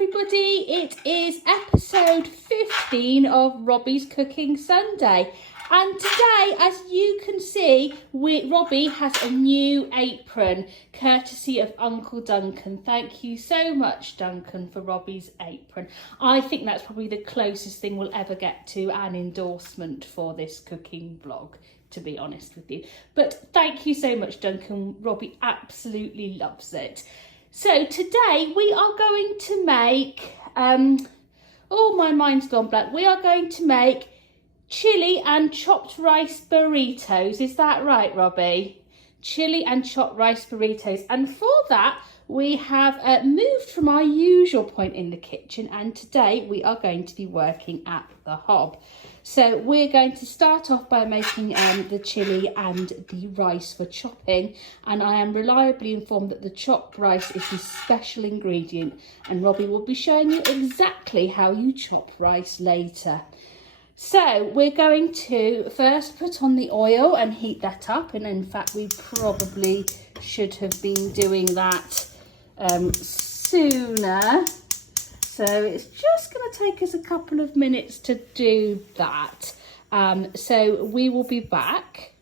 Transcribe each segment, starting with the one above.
everybody, it is episode 15 of Robbie's Cooking Sunday, and today, as you can see, Robbie has a new apron courtesy of Uncle Duncan. Thank you so much, Duncan, for Robbie's apron. I think that's probably the closest thing we'll ever get to an endorsement for this cooking vlog, to be honest with you. But thank you so much, Duncan. Robbie absolutely loves it. So today we are going to make, oh, my mind's gone blank. We are going to make chili and chopped rice burritos. Is that right, Robbie? Chili and chopped rice burritos. And for that, we have moved from our usual point in the kitchen, and today we are going to be working at the hob. So we're going to start off by making the chili and the rice for chopping, and I am reliably informed that the chopped rice is the special ingredient, and Robbie will be showing you exactly how you chop rice later. So we're going to first put on the oil and heat that up, and in fact we probably should have been doing that sooner. So it's just going to take us a couple of minutes to do that. So we will be back.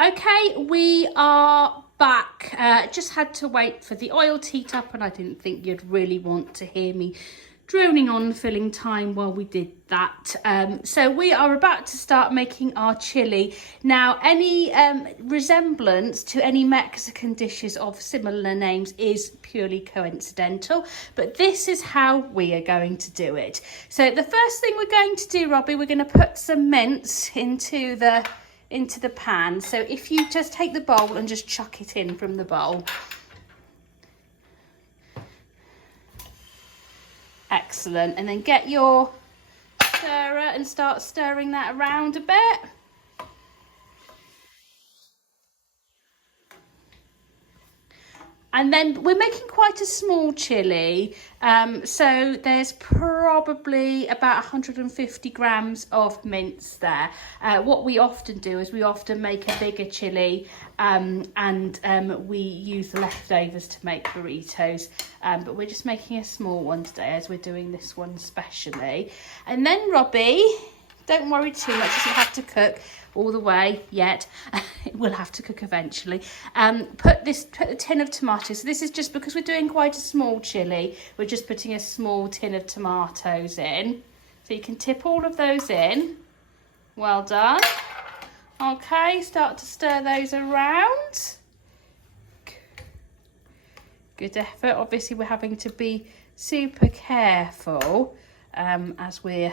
Okay, we are back. Just had to wait for the oil to heat up, and I didn't think you'd really want to hear me droning on, filling time while we did that. So we are about to start making our chili. Now, any resemblance to any Mexican dishes of similar names is purely coincidental, but this is how we are going to do it. So the first thing we're going to do, Robbie, we're going to put some mince into the pan. So if you just take the bowl and just chuck it in from the bowl. Excellent. And then get your stirrer and start stirring that around a bit. And then we're making quite a small chili, so there's probably about 150 grams of mince there. What we often do is we often make a bigger chili and we use the leftovers to make burritos, but we're just making a small one today as we're doing this one specially. And then, Robbie, don't worry too much, it doesn't have to cook all the way yet. It will have to cook eventually. Put a tin of tomatoes. So this is just because we're doing quite a small chili. We're just putting a small tin of tomatoes in. So you can tip all of those in. Well done. Okay, start to stir those around. Good effort. Obviously we're having to be super careful as we're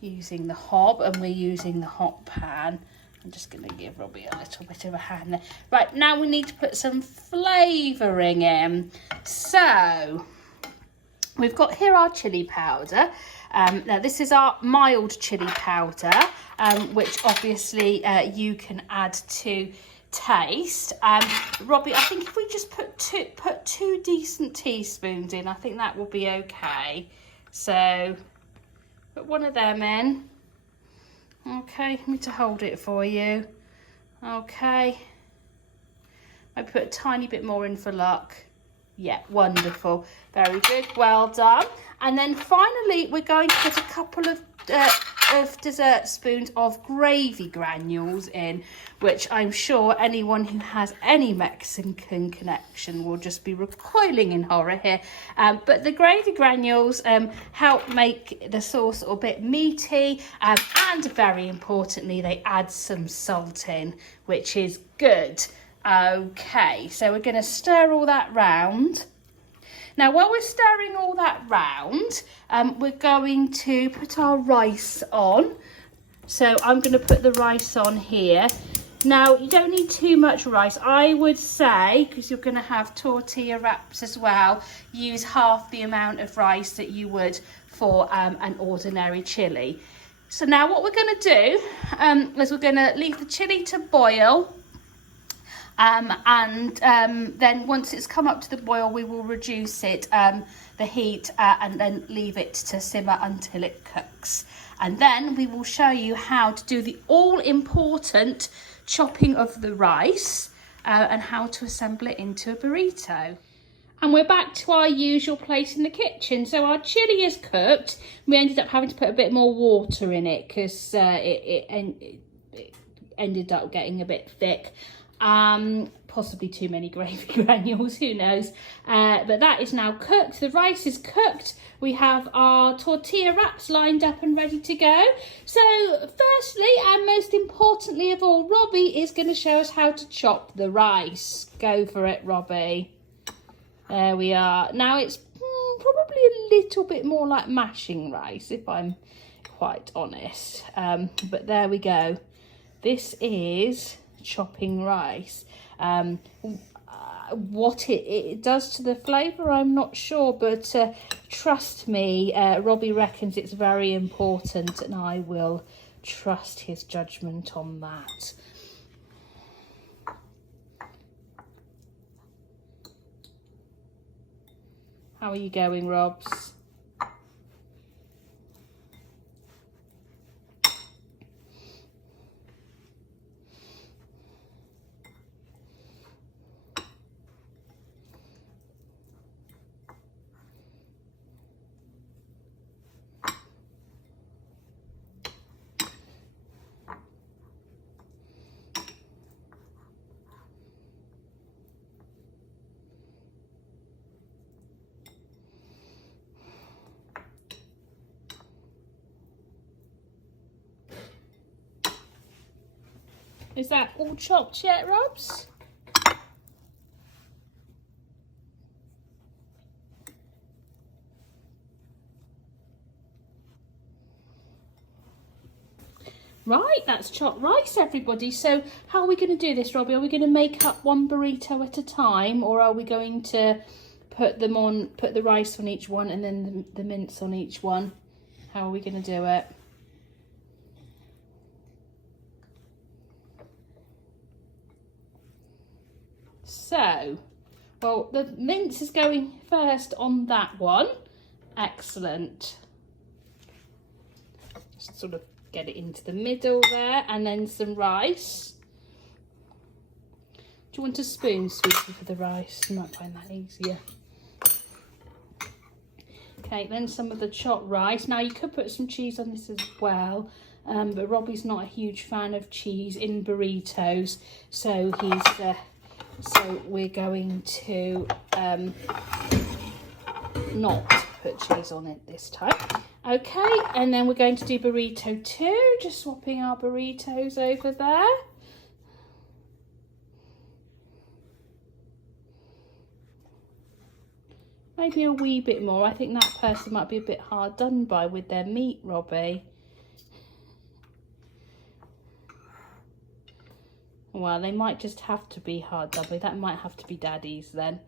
using the hob and we're using the hot pan. I'm just going to give Robbie a little bit of a hand there. Right, now we need to put some flavouring in. So we've got here our chilli powder. Now this is our mild chilli powder, which obviously you can add to taste. Robbie, I think if we just put two decent teaspoons in, I think that will be okay. So put one of them in. Okay, I need to hold it for you. Okay. I put a tiny bit more in for luck. Yeah, wonderful. Very good, well done. And then finally, we're going to put a couple of dessert spoons of gravy granules in, which I'm sure anyone who has any Mexican connection will just be recoiling in horror here. But the gravy granules help make the sauce a bit meaty, and very importantly, they add some salt in, which is good. Okay, so we're going to stir all that round. Now, while we're stirring all that round, we're going to put our rice on. So I'm going to put the rice on here. Now, you don't need too much rice. I would say, because you're going to have tortilla wraps as well, use half the amount of rice that you would for an ordinary chili. So now what we're going to do is we're going to leave the chili to boil. Then once it's come up to the boil, we will reduce it, the heat, and then leave it to simmer until it cooks. And then we will show you how to do the all-important chopping of the rice and how to assemble it into a burrito. And we're back to our usual place in the kitchen. So our chilli is cooked. We ended up having to put a bit more water in it because it ended up getting a bit thick. Possibly too many gravy granules, who knows. But that is now cooked. The rice is cooked. We have our tortilla wraps lined up and ready to go. So firstly, and most importantly of all, Robbie is going to show us how to chop the rice. Go for it, Robbie. There we are. Now it's probably a little bit more like mashing rice, if I'm quite honest. But there we go. This is chopping rice. What it does to the flavour, I'm not sure, but trust me, Robbie reckons it's very important, and I will trust his judgment on that. How are you going, Robs? Is that all chopped yet, Robs? Right, that's chopped rice, everybody. So how are we going to do this, Robbie? Are we going to make up one burrito at a time, or are we going to put the rice on each one and then the mince on each one? How are we going to do it? So, well, the mince is going first on that one. Excellent. Just sort of get it into the middle there, and then some rice. Do you want a spoon, sweetie, for the rice? You might find that easier. Okay, then some of the chopped rice. Now, you could put some cheese on this as well, but Robbie's not a huge fan of cheese in burritos, so so we're going to not put cheese on it this time. Okay, and then we're going to do burrito 2, just swapping our burritos over there. Maybe a wee bit more. I think that person might be a bit hard done by with their meat, Robbie. Well, they might just have to be hard done by. That might have to be Daddy's then.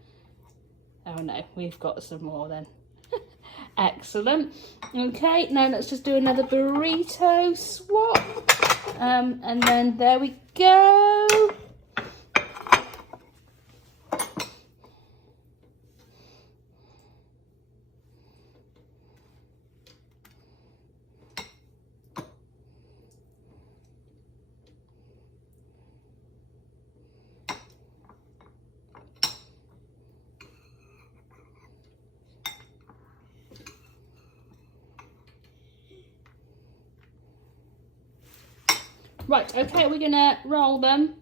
Oh no, we've got some more then. Excellent. Okay, now let's just do another burrito swap. And then there we go. Right, okay, we're gonna roll them.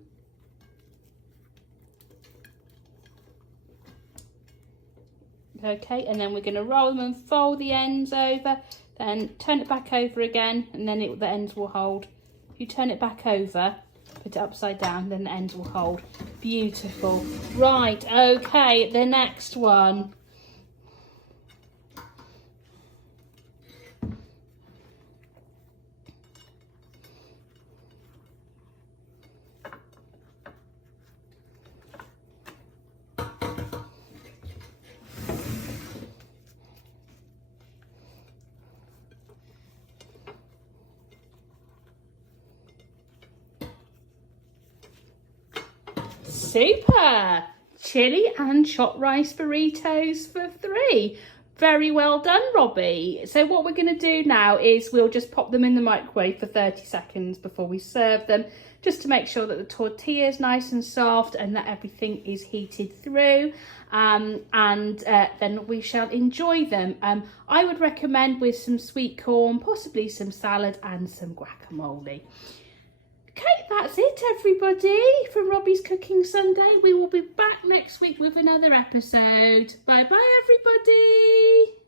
Okay, and then we're gonna roll them and fold the ends over, then turn it back over again, and then the ends will hold. If you turn it back over, put it upside down, then the ends will hold. Beautiful. Right, okay, the next one. Super! Chili and chopped rice burritos for 3. Very well done, Robbie. So what we're going to do now is we'll just pop them in the microwave for 30 seconds before we serve them, just to make sure that the tortilla is nice and soft and that everything is heated through. Then we shall enjoy them. I would recommend with some sweet corn, possibly some salad and some guacamole. Okay, that's it, everybody, from Robbie's Cooking Sunday. We will be back next week with another episode. Bye-bye, everybody.